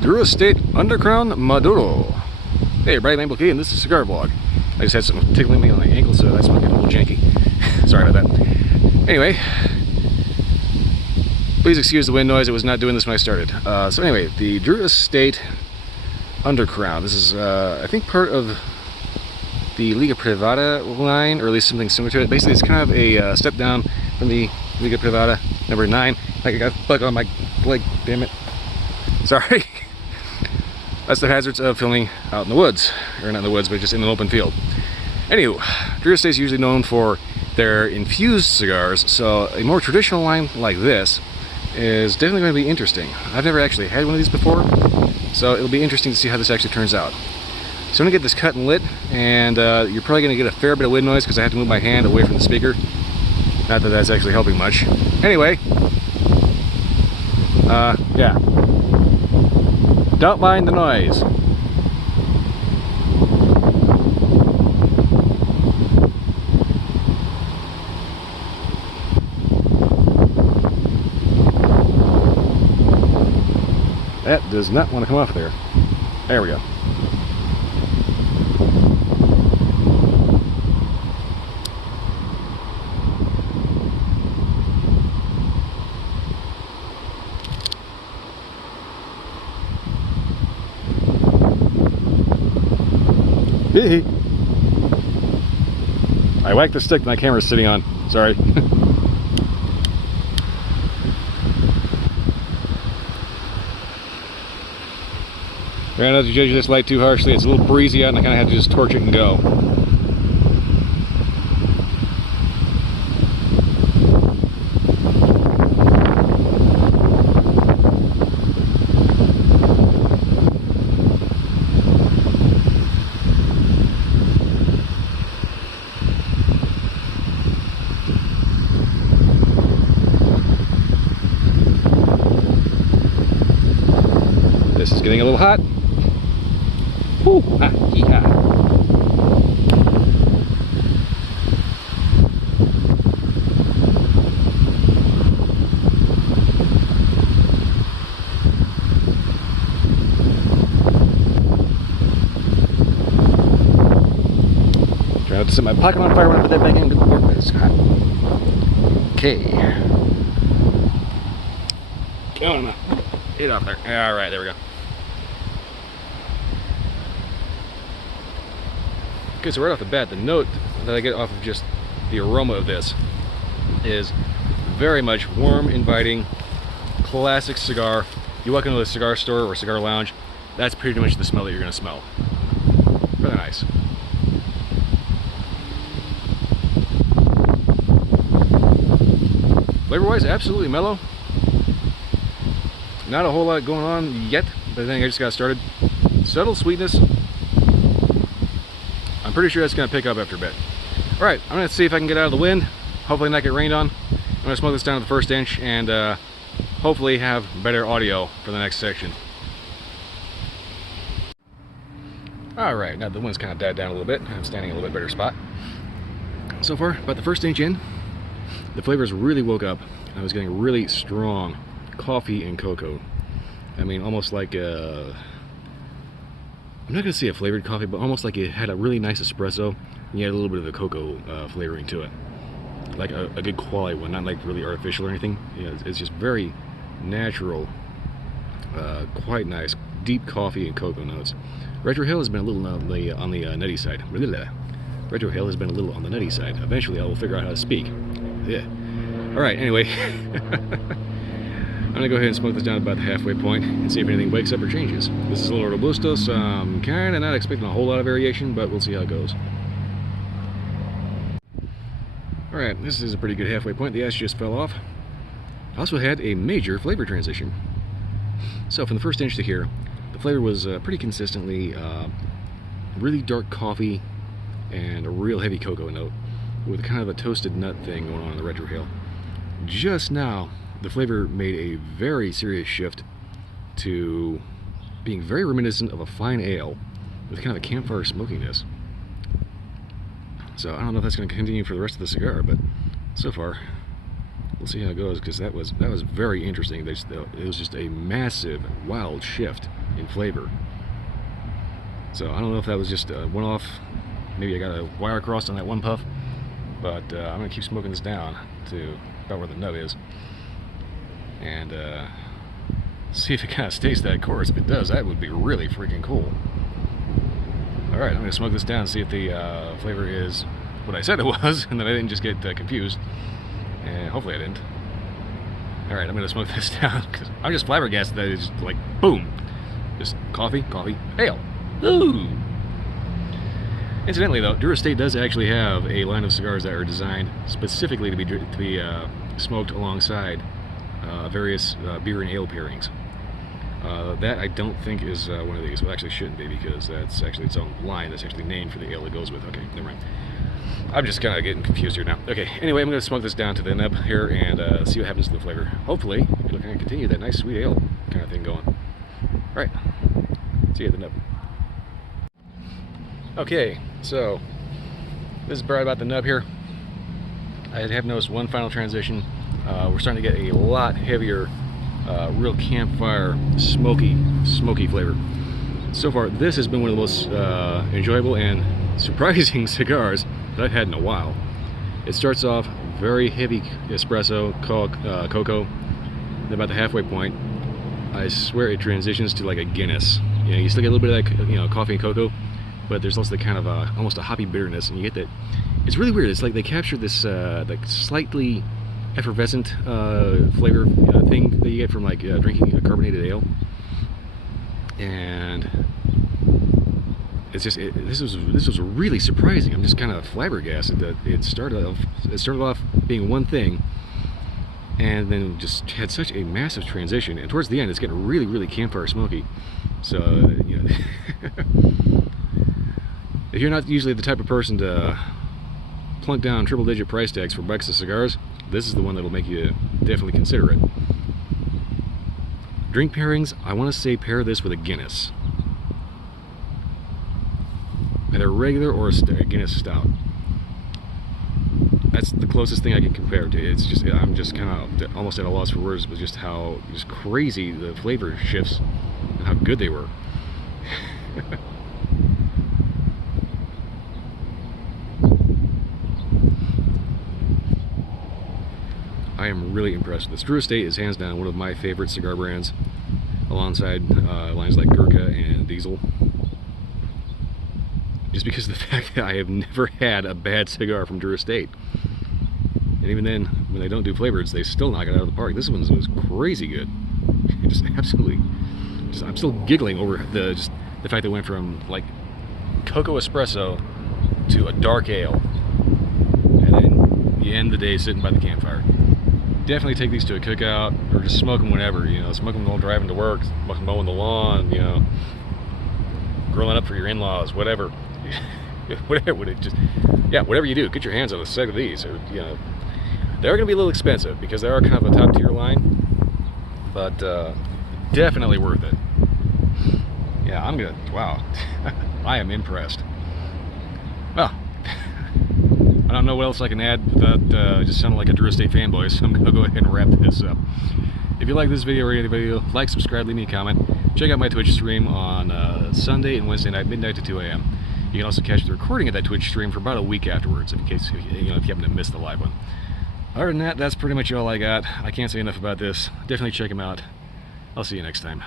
Drew Estate Undercrown Maduro. Hey everybody, I'm Able, and this is Cigar Vlog. I just had something tickling me on the ankle, so that's why I'm getting a little janky. Sorry about that. Anyway, please excuse the wind noise. I was not doing this when I started. So anyway, the Drew Estate Undercrown. This is, I think, part of the Liga Privada line, or at least something similar to it. Basically, it's kind of a step down from the Liga Privada number 9. Like I got a bug on my leg, damn it. Sorry. That's the hazards of filming out in the woods. Or not in the woods, but just in an open field. Anywho, Drew Estate is usually known for their infused cigars, so a more traditional line like this is definitely going to be interesting. I've never actually had one of these before, so it'll be interesting to see how this actually turns out. So I'm going to get this cut and lit, and you're probably going to get a fair bit of wind noise because I have to move my hand away from the speaker. Not that that's actually helping much. Anyway, yeah. Don't mind the noise. That does not want to come off there. There we go. I whacked the stick my camera's sitting on. Sorry. Try not to judge this light too harshly. It's a little breezy out and I kind of had to just torch it and go. This is getting a little hot. Woo, ah, yeah. Try not to set my pocket on fire when I put that back in. Good lord, it's hot. Okay. Come on, get off there. All right, there we go. Okay, so right off the bat, the note that I get off of just the aroma of this is very much warm, inviting, classic cigar. You walk into a cigar store or a cigar lounge, that's pretty much the smell that you're going to smell. Really nice. Flavor-wise, absolutely mellow. Not a whole lot going on yet, but I think I just got started. Subtle sweetness. I'm pretty sure that's going to pick up after a bit. Alright, I'm going to see if I can get out of the wind, hopefully not get rained on. I'm going to smoke this down to the first inch and hopefully have better audio for the next section. Alright, now the wind's kind of died down a little bit. I'm standing in a little bit better spot. So far, about the first inch in, the flavors really woke up. I was getting really strong coffee and cocoa. I mean, almost like I'm not going to say a flavored coffee, but almost like it had a really nice espresso, and you had a little bit of the cocoa flavoring to it. Like a good quality one, not like really artificial or anything. You know, it's just very natural, quite nice, deep coffee and cocoa notes. Retro Hill has been a little on the nutty side. Retro Hill has been a little on the nutty side. Eventually I will figure out how to speak. Yeah. Alright, anyway. I'm going to go ahead and smoke this down about the halfway point and see if anything wakes up or changes. This is a little robusto, so I'm kind of not expecting a whole lot of variation, but we'll see how it goes. Alright, this is a pretty good halfway point. The ash just fell off. I also had a major flavor transition. So from the first inch to here, the flavor was pretty consistently really dark coffee and a real heavy cocoa note with kind of a toasted nut thing going on in the Retro Hill. Just now, the flavor made a very serious shift to being very reminiscent of a fine ale with kind of a campfire smokiness. So I don't know if that's going to continue for the rest of the cigar, but so far we'll see how it goes, because that was very interesting. It was just a massive, wild shift in flavor. So I don't know if that was just a one-off. Maybe I got a wire crossed on that one puff, but I'm gonna keep smoking this down to about where the nub is, and see if it kind of stays that course. If it does, that would be really freaking cool. Alright, I'm going to smoke this down and see if the flavor is what I said it was, and then I didn't just get confused. And hopefully I didn't. Alright, I'm going to smoke this down, because I'm just flabbergasted that it's just like, boom! Just coffee, coffee, ale. Ooh! Incidentally though, Duro State does actually have a line of cigars that are designed specifically to be smoked alongside various beer and ale pairings. That I don't think is one of these. Well, actually shouldn't be, because that's actually its own line that's actually named for the ale it goes with. Okay, never mind. I'm just kind of getting confused here now. Okay, anyway, I'm going to smoke this down to the nub here and see what happens to the flavor. Hopefully, it'll kind of continue that nice sweet ale kind of thing going. Alright, see you at the nub. Okay, so this is right about the nub here. I have noticed one final transition. We're starting to get a lot heavier, real campfire, smoky flavor. So far, this has been one of the most enjoyable and surprising cigars that I've had in a while. It starts off very heavy espresso, cocoa. Then about the halfway point, I swear it transitions to like a Guinness. You know, you still get a little bit of that, you know, coffee and cocoa, but there's also the kind of almost a hoppy bitterness, and you get that. It's really weird. It's like they captured this like slightly effervescent flavor thing that you get from like drinking a carbonated ale, and it's just this was really surprising. I'm just kind of flabbergasted that it started off being one thing, and then just had such a massive transition. And towards the end, it's getting really campfire smoky. So you know, if you're not usually the type of person to plunk down triple-digit price tags for bucks of cigars, this is the one that'll make you definitely consider it. Drink pairings, I want to say pair this with a Guinness. Either a regular or a Guinness stout. That's the closest thing I can compare it to. It's just, I'm just kind of almost at a loss for words with just how just crazy the flavor shifts and how good they were. I am really impressed with this. Duro State is hands down one of my favorite cigar brands, alongside lines like Gurkha and Diesel. Just because of the fact that I have never had a bad cigar from Duro State. And even then, when they don't do flavors, they still knock it out of the park. This one was crazy good. Just absolutely. I'm still giggling over the fact that it went from like cocoa espresso to a dark ale, and then you end the day sitting by the campfire. Definitely take these to a cookout, or just smoke them whenever, you know, smoke them while driving to work, smoke them mowing the lawn, you know, grilling up for your in-laws, whatever. Whatever you do, get your hands on a set of these. Or, you know, they're going to be a little expensive because they are kind of a top tier line, but definitely worth it. Yeah, wow, I am impressed. Well, I don't know what else I can add without just sounding like a Duro State fanboy, so I'm going to go ahead and wrap this up. If you like this video or any video, like, subscribe, leave me a comment. Check out my Twitch stream on Sunday and Wednesday night, midnight to 2 a.m. You can also catch the recording of that Twitch stream for about a week afterwards, in case if you happen to miss the live one. Other than that, that's pretty much all I got. I can't say enough about this. Definitely check them out. I'll see you next time.